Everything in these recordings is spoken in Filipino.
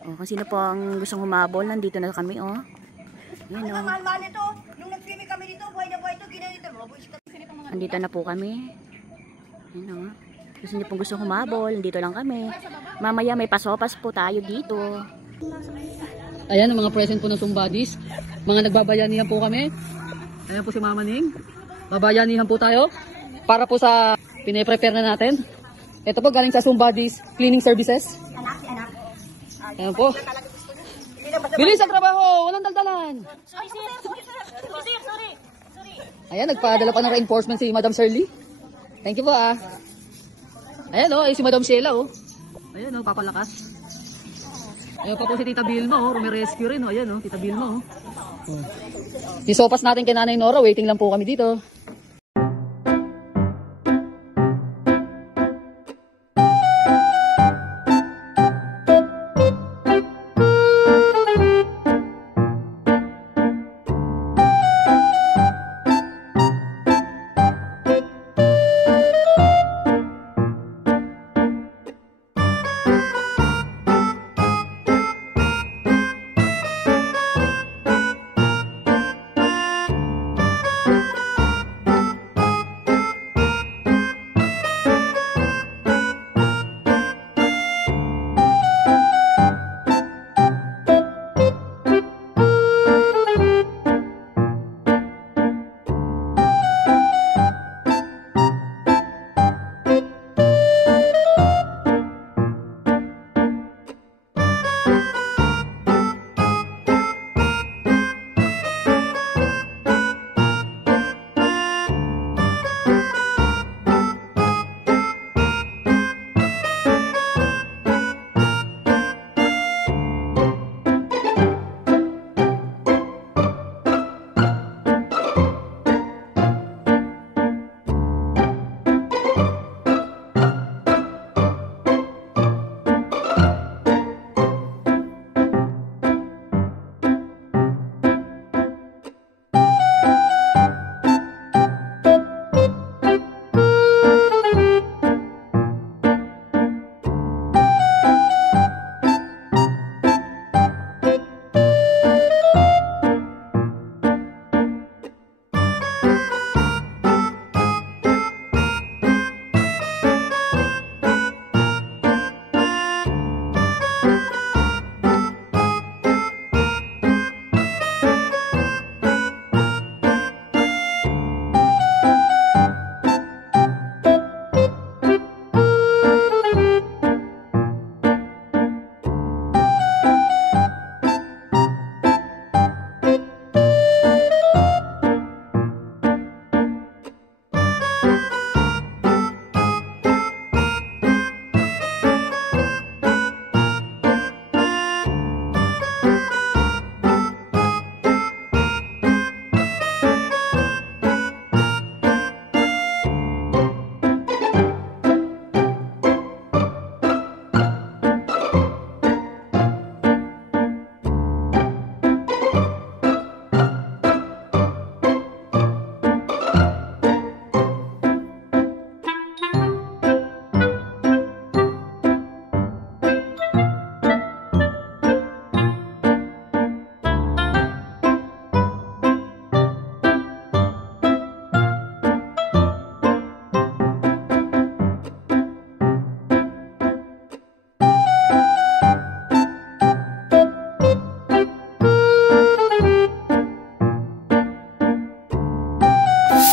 Oh, kung sino po ang gustong humabol, nandito na kami, oh. Yan, oh. Mahal-mahal ito. Nung nag-swimming kami dito, buhay na buhay ito, ginanito. Andito na po kami. Yan, oh. Kung sino pong gustong humabol, nandito lang kami. Mamaya may pasopas po tayo dito. Ayan ang mga present po ng Sumbadis. Mga nagbabayanihan po kami. Ayan po si Mama Ning. Babayanihan po tayo para po sa pine-prepare na natin. Ito po galing sa Sumbadis Cleaning Services. Ayan po. Bilis ang trabaho! Walang daldalan! Sorry. Ayan, nagpadala pa ng reinforcement si Madam Shirley. Thank you po ah. Ayan oh, si Madam Sheila oh. Ayan oh, papalakas. Ayan pa po si Tita Vilma oh, rumirescue rin oh. Ayan oh, Tita Vilma oh. Isopas natin kay Nanay Nora, waiting lang po kami dito.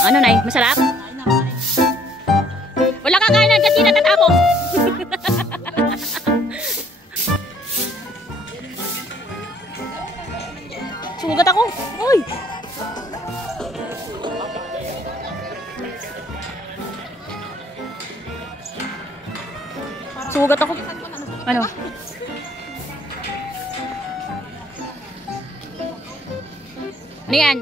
Ano Nay? Masarap? Wala kang kainan kasi natatapos. Sugat ako. Uy! Sugat ako. Ano? Ano yan?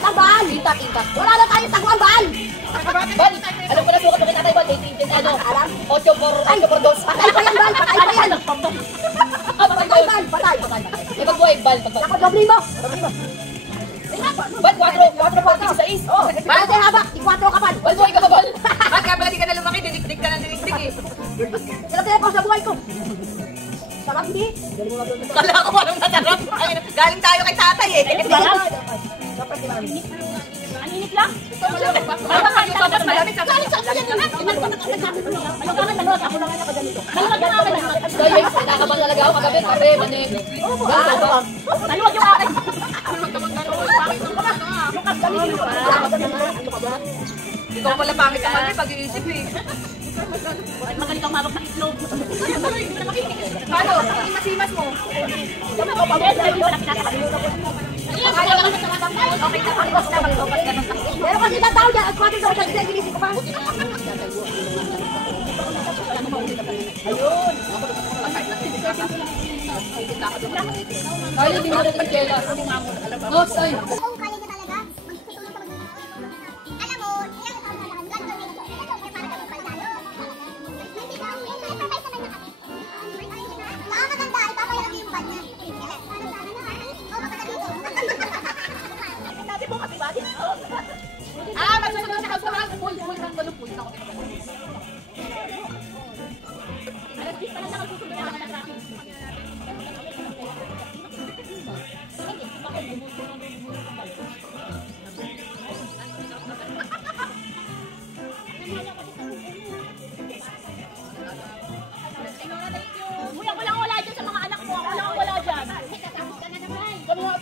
tambal! Kita. Wala na tayong taguan, bal! Bal, alam ko na sukat mo kay tatay Bal, 18, ano, 8 por 2. Patay pa yan, bal! Patay pa yan! Patay, bal! Patay! Eh, pagbuhay, Bal, Ako, doble mo! Bal, 4, 6. Bal, tayo haba! Ikwatro ka, bal! Bal, buhay ka ba, Bal? At kaya pala di ka na lumaki, dinikdik ka ng dinikdik eh. Sarap ko sa buhay ko! Sarap, hindi? Kala ko parang natarap. Ay, galing tayo kay tatay eh. Ang init lang. Yung sopas malamig. Galing sa yan lang! Ano ka nagsabi? Ako lang ako ganito. Guys, kinakabahan talaga ako kagabi, kape, manig. Maluwag yung akin. Ikaw pala pangit naman eh, pag-iisip eh. Magaling kang mabag ng itlog. Paano? Ang masimas mo. Pero kasi tatawag yan, at kwatro daw siya, ginising ko pa. Kaya hindi mo natin kela. Notes, ay. Kung kaya niya talaga, magtutulong ka alam mo, ilang taon na lang, ganito rin ito. Ito, may para kami paldalo. Hindi ka, may purpose naman na kami. Maganda, ipapayag yung bad niya. Oo, maganda dito. Dati mo kasi ba? Magsusunod sa kausahan. Full ng balupul. Kuya, wala dyan sa mga anak mo. Wala dyan.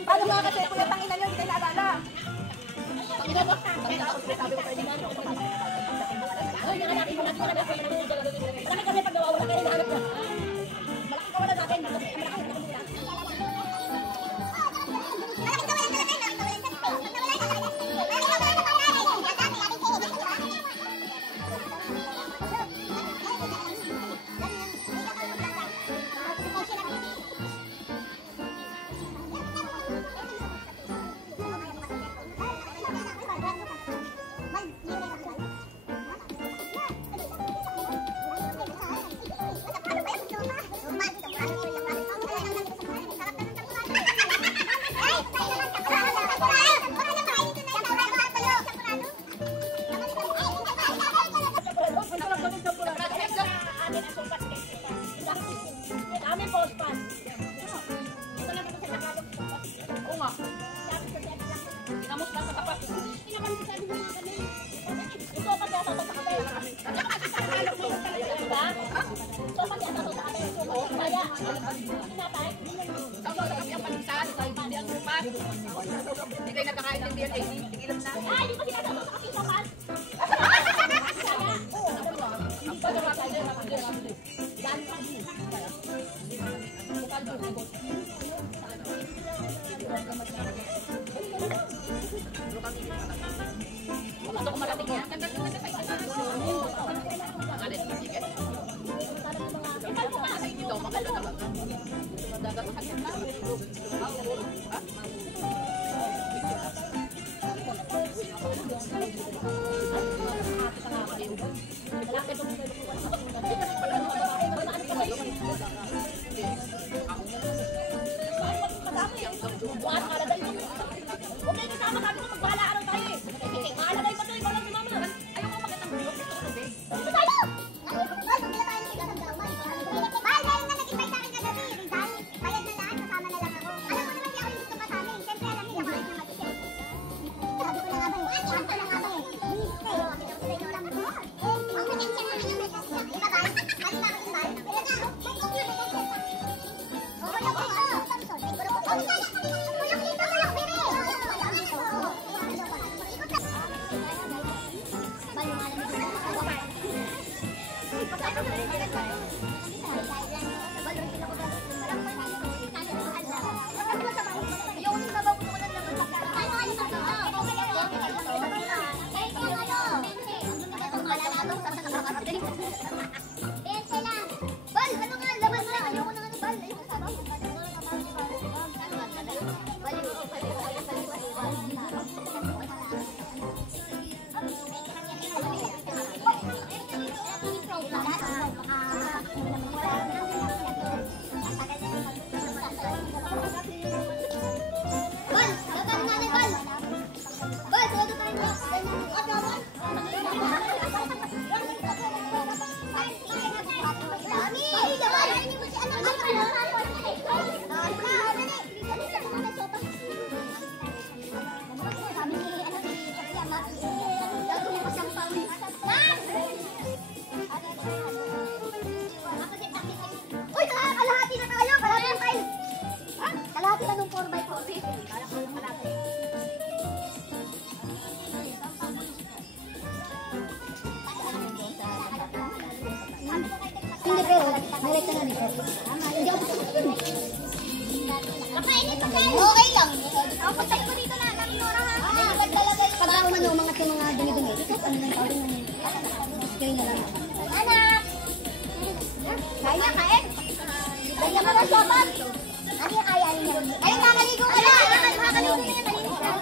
Paano nga kasi kung yung tangina nyo, hindi kayo naalala? Kami pag nawawala kayo, hinahanap na. Malaki ka wala natin. Malaki ka wala natin. Hindi kayo nakakaintindihan eh. Tigilan na. Ay, di ba sinasabi sa kapisapan? Okay, kasama kami kung magbahala araw tayo eh. Maalagay pa to, ikaw lang si mama. Ayaw ko makitang bulok. Dito tayo! Mahal, pag nila tayo nagkakagawan. Mahal, dahil nga nag-invite sa akin kagabi, Rizal, bayad na lahat, kasama na lang ako. Alam mo naman, di ako yung gusto pa sa amin. Siyempre, alam niya, kahit na mag-isip. Sabi ko na nga ba eh. Sabi ko na nga ba eh. Ang potensya na kanya, may kasi siya. Iba ba? Kasi na ako yung mahal. Pero nga, may kong yun, may kong Oo, yung kong oo. Oh, kaya kami lang. Walang dito, walang bebe. Bal, ano nga, laban na. Ayoko na nga, Bal. Ayoko na sabaw. Direkta na dito. Hindi ako nakainit pa kayo. Okay lang. Ako pagtayo ko dito na, Nora ha. Pag ako man umangat yung mga dumi-dumi, ito ano lang tawag na spray na lang. Anak! Kain na, kain! Ganyan mo na sobat! Ano yung kaya niya? Ayun, makaligo ka na! Makaligo na yan, malinis na.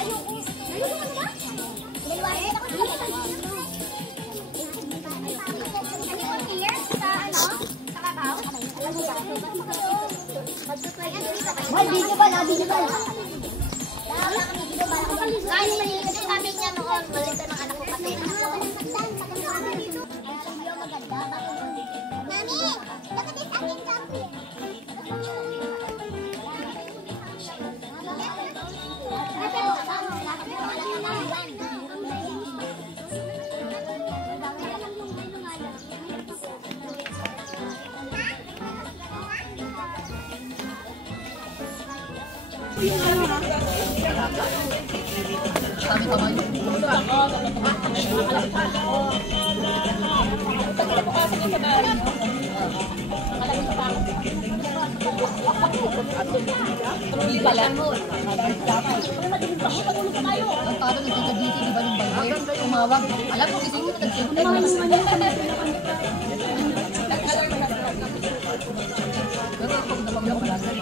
Ayoko. Ayoko ka na? Pinaliwanag ako sa video ba? Video ba? Kahit malinis yung kami niya noon, balita ng anak ko kasi. Mami, dapat is akin kami. Sabi pa man. Truly pala. Ang tao nagkakabiti, di ba, ng bagay? Tumawag. Alam mo, gising ko na nagsimula. Pero ako, napaglang malasan.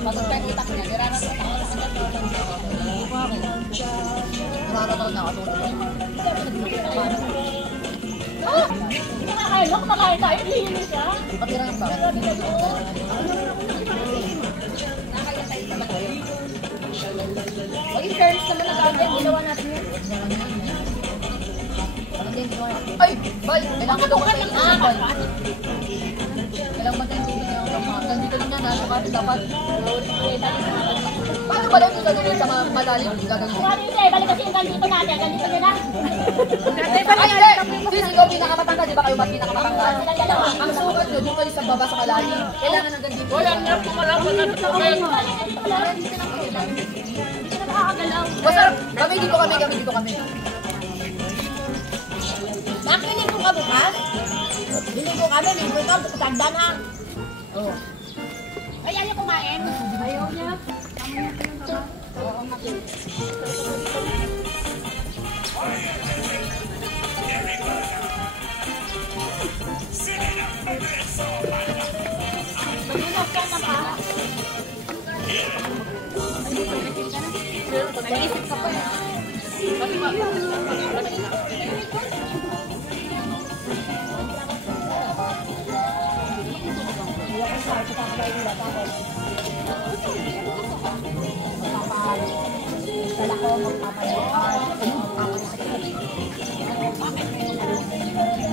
Pagkakita ko niya, nirarasan ako. Nakakataon na ako. Kumakain tayo, linis siya. Patira ng bakit? Maging fairness naman na kami, ginawa natin yun. Ay! Bal! Kailangan ko ka ng bal. Kailangan ba tayo tubig niya? Ganito din yan, dapat. Paano ba lang yung gagawin sa mga malalim? Balik kasi yung ganito natin, ganito nyo na. Ay, hindi! Since ikaw pinakamatangkad, di ba kayo mas pinakamatangkad? Ang sukat nyo, doon kayo sa baba sa malalim. Kailangan ng ganito. Wala nga po malaman na ito. Masarap. Kami dito kami. Nakinig ko ka bukas? Liligo kami, ligo ka, tanda na. Oo. Ay, ayaw kumain. Ayaw niya. Mag-isip ka pa eh.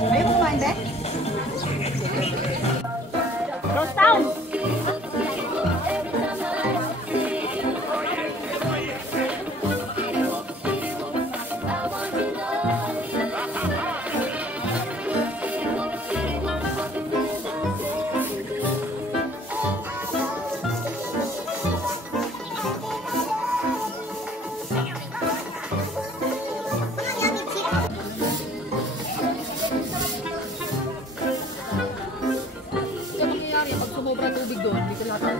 Ayaw kumain, be? Close down! Pag sumobra tubig doon, hindi ka lahat.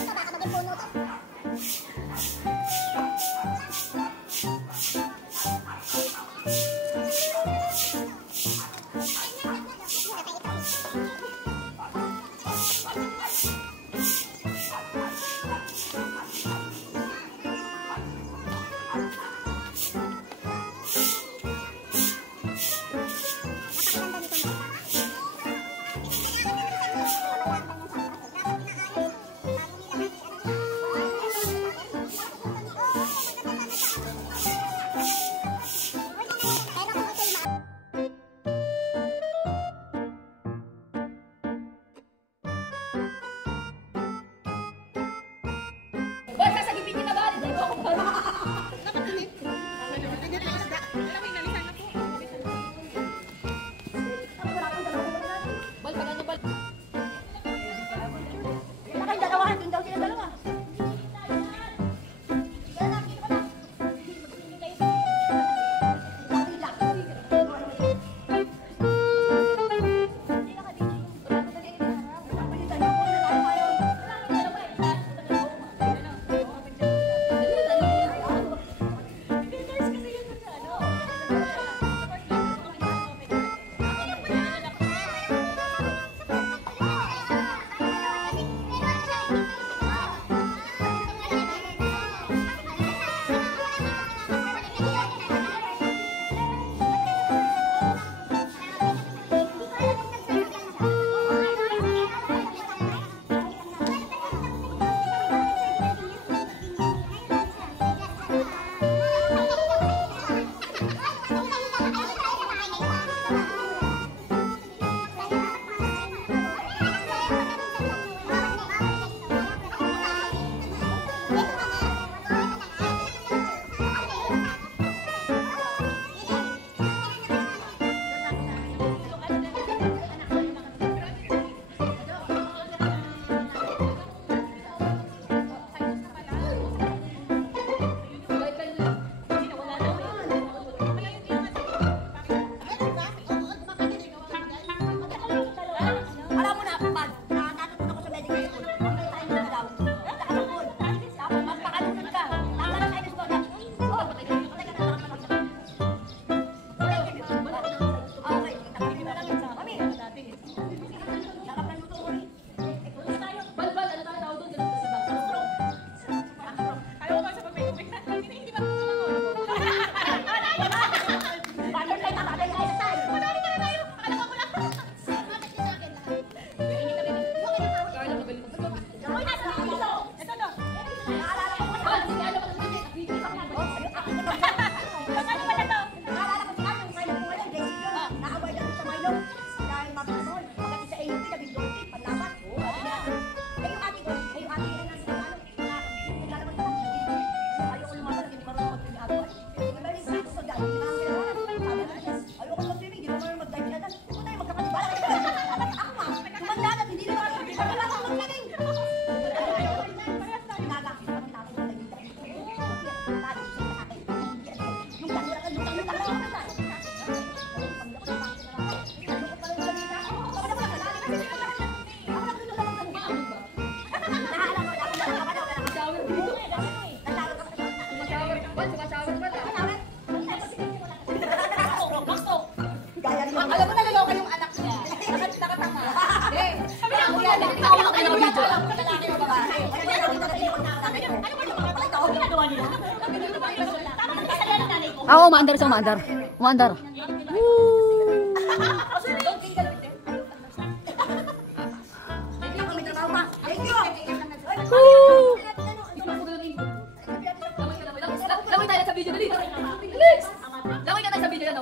Napakaganda nito. Alam mo naloloka yung anak niya. Nakatanga. Eh, ako yan. Ikaw lang kayo video. Alam ko lalaki o babae. Oo, umaandar siya, umaandar. Umaandar. Laway tayo sa video, dali. Laway ka tayo sa video, yan.